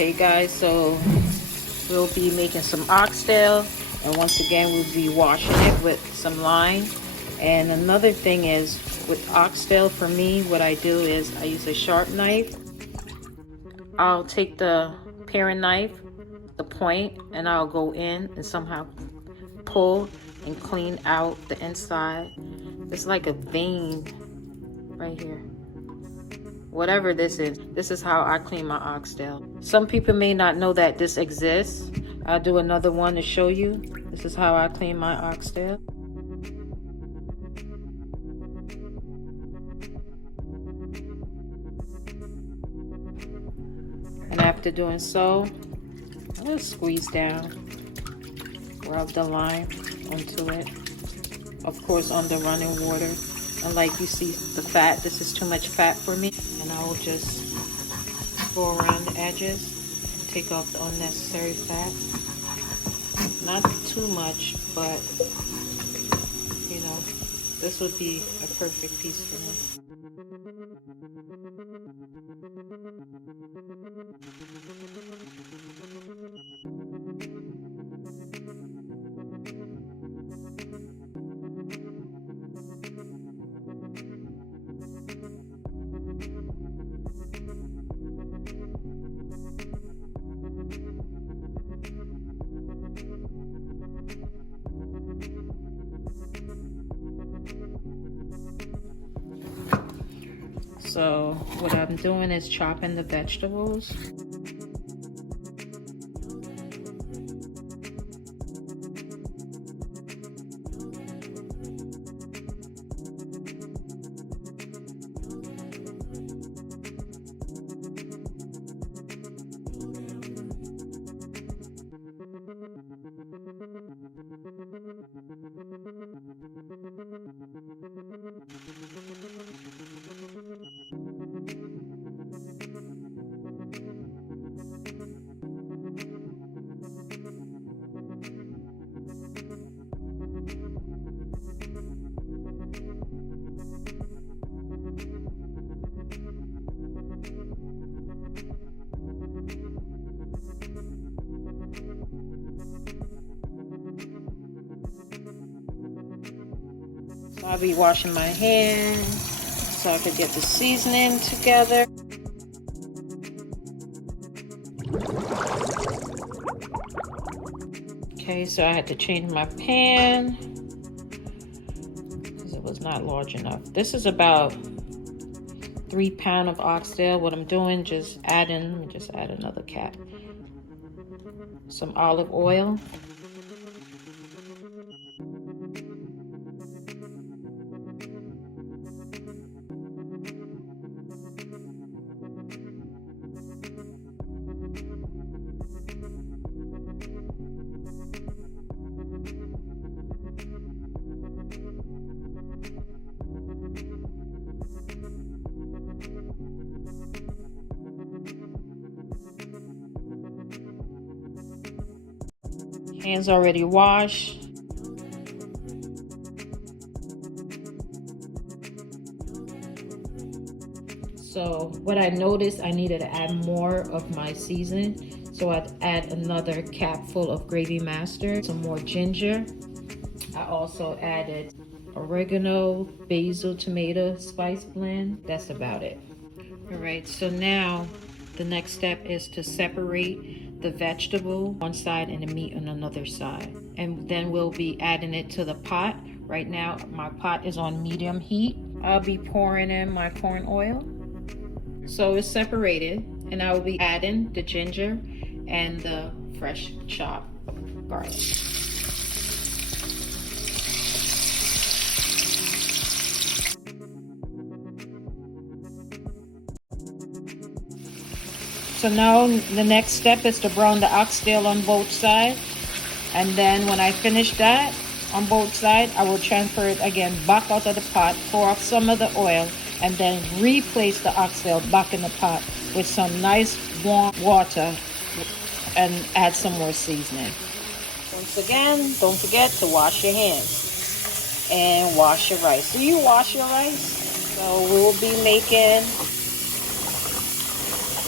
Okay guys, so we'll be making some oxtail, and once again we'll be washing it with some lime. And another thing is, with oxtail, for me, what I do is I use a sharp knife. I'll take the paring knife, the point, and I'll go in and somehow pull and clean out the inside. It's like a vein right here. Whatever this is how I clean my oxtail. Some people may not know that this exists. I'll do another one to show you. This is how I clean my oxtail. And after doing so, I'm gonna squeeze down, rub the lime onto it. Of course, under running water. And like you see the fat, this is too much fat for me. And I will just go around the edges and take off the unnecessary fat. Not too much, but you know, this would be a perfect piece for me. So what I'm doing is chopping the vegetables. I'll be washing my hands so I could get the seasoning together. Okay, so I had to change my pan because it was not large enough. This is about 3 pounds of oxtail. What I'm doing, just adding, let me just add another cap. Some olive oil. Hands already washed. So what I noticed, I needed to add more of my seasoning. So I'd add another cap full of Gravy Master, some more ginger. I also added oregano, basil, tomato, spice blend. That's about it. All right, so now the next step is to separate the vegetable one side and the meat on another side. And then we'll be adding it to the pot. Right now, my pot is on medium heat. I'll be pouring in my corn oil. So it's separated, and I will be adding the ginger and the fresh chopped garlic. So now the next step is to brown the oxtail on both sides. And then when I finish that on both sides, I will transfer it again back out of the pot, pour off some of the oil, and then replace the oxtail back in the pot with some nice warm water and add some more seasoning. Once again, don't forget to wash your hands and wash your rice. Do you wash your rice? So we'll be making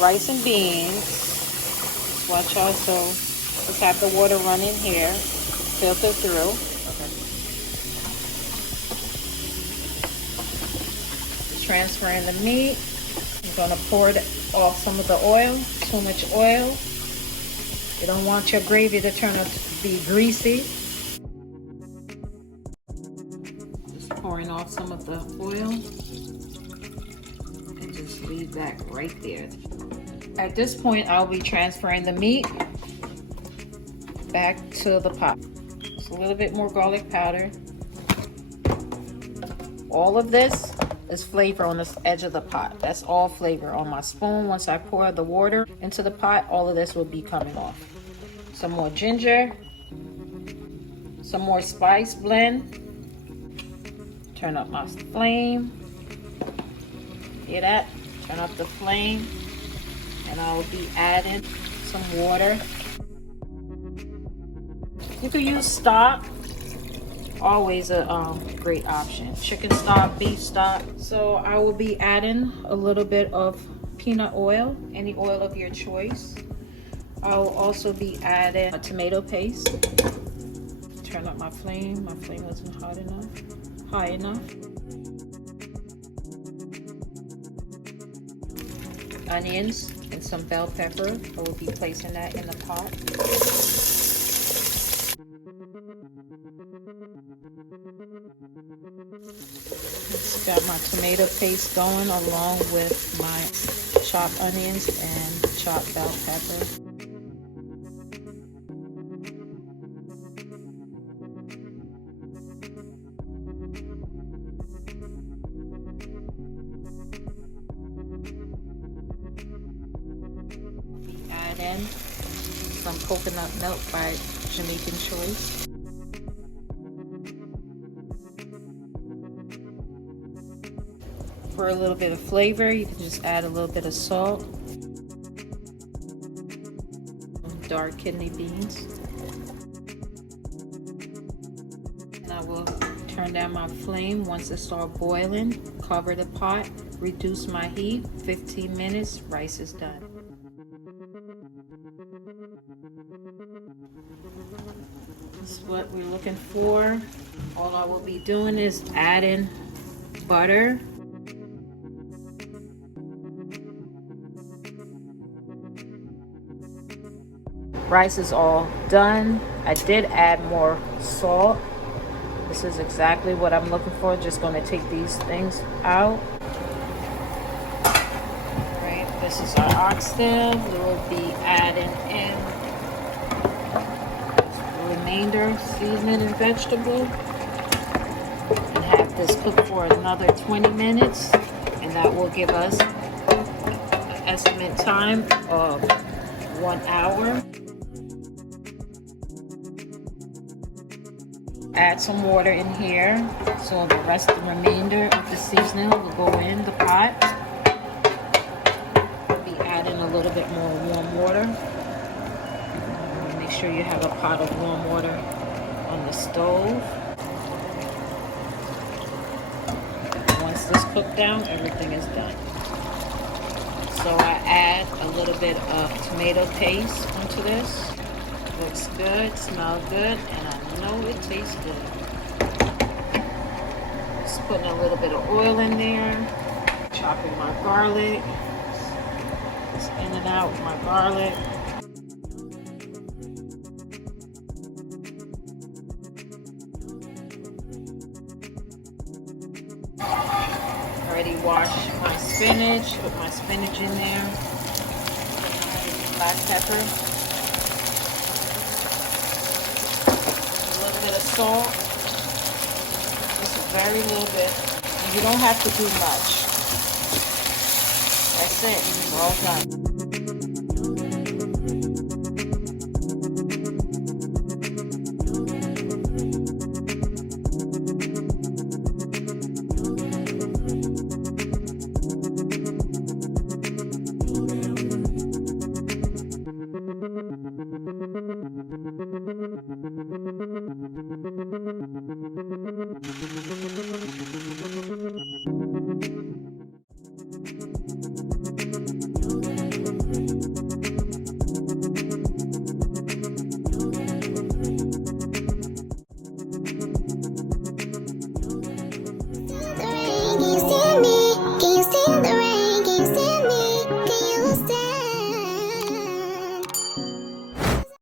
rice and beans Watch out, so just have the water running here, filter through. Just transferring the meat. I'm gonna pour it off some of the oil, too much oil. You don't want your gravy to turn out to be greasy. Just pouring off some of the oil and just leave that right there. At this point, I'll be transferring the meat back to the pot. Just a little bit more garlic powder. All of this is flavor on this edge of the pot. That's all flavor on my spoon. Once I pour the water into the pot, all of this will be coming off. Some more ginger, some more spice blend. Turn up my flame. Hear that? Turn up the flame. And I will be adding some water. You could use stock. Always a great option. Chicken stock, beef stock. So I will be adding a little bit of peanut oil, any oil of your choice. I will also be adding a tomato paste. Turn up my flame. My flame wasn't high enough. Onions and some bell pepper. I will be placing that in the pot. Just got my tomato paste going along with my chopped onions and chopped bell pepper. Add in some coconut milk by Jamaican Choice. For a little bit of flavor, you can just add a little bit of salt. Dark kidney beans. And I will turn down my flame once it starts boiling. Cover the pot, reduce my heat. 15 minutes, rice is done. This is what we're looking for. All I will be doing is adding butter. Rice is all done. I did add more salt. This is exactly what I'm looking for. Just going to take these things out. Right, this is our oxtail. We will be adding in the remainder seasoning and vegetable. And have this cook for another 20 minutes. And that will give us an estimate time of 1 hour. Add some water in here, so the rest of the remainder of the seasoning will go in the pot. Be adding a little bit more warm water. Make sure you have a pot of warm water on the stove. Once this cooked down, everything is done. So I add a little bit of tomato paste onto this. Looks good, smells good, and I know it tastes good. Just putting a little bit of oil in there. Chopping my garlic. Just in and out with my garlic. Already washed my spinach. Put my spinach in there. Black pepper. Bit of salt, just a very little bit. You don't have to do much. That's it. We're all done.